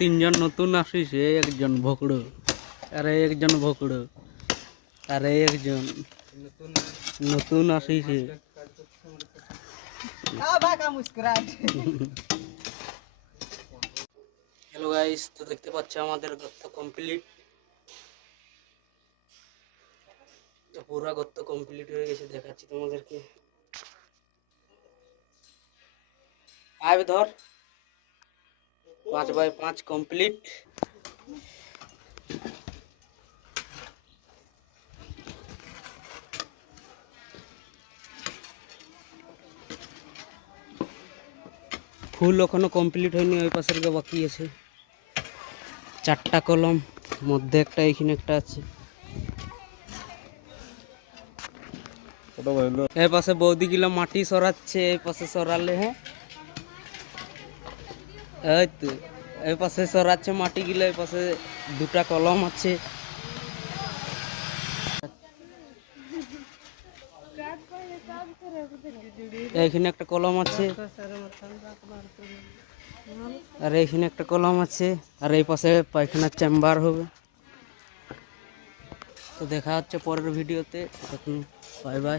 তিনজন নতুন আসিছে, একজন ভোকড়ো, আরে একজন ভোকড়ো, আরে একজন নতুন আসিছে। হ্যালো গাইস, তো দেখতে পাচ্ছ আমাদের গর্ত কমপ্লিট। তো পুরা গর্ত কমপ্লিট হয়ে গেছে, দেখাচ্ছি তোমাদেরকে। আয় ধর, 5x5 কমপ্লিট। ফুল এখনো কমপ্লিট হয়নি, ওই পাশের গা বাকি আছে। 4টা কলম, মধ্যে একটা, এইখানে একটা আছে। এই পাশে বৌদি গিলা মাটি সরাচ্ছে, এই পাশে সরালে। হ্যাঁ, এই তো এই পাশে সরাচ্ছে মাটি গিলা। এই পাশে 2টা কলম আছে। এইখানে একটা কলম আছে, আর এইখানে একটা কলম আছে, আর এই পাশে পায়খানার চেম্বার হবে। তো দেখা হচ্ছে পরের ভিডিওতে। Bye bye.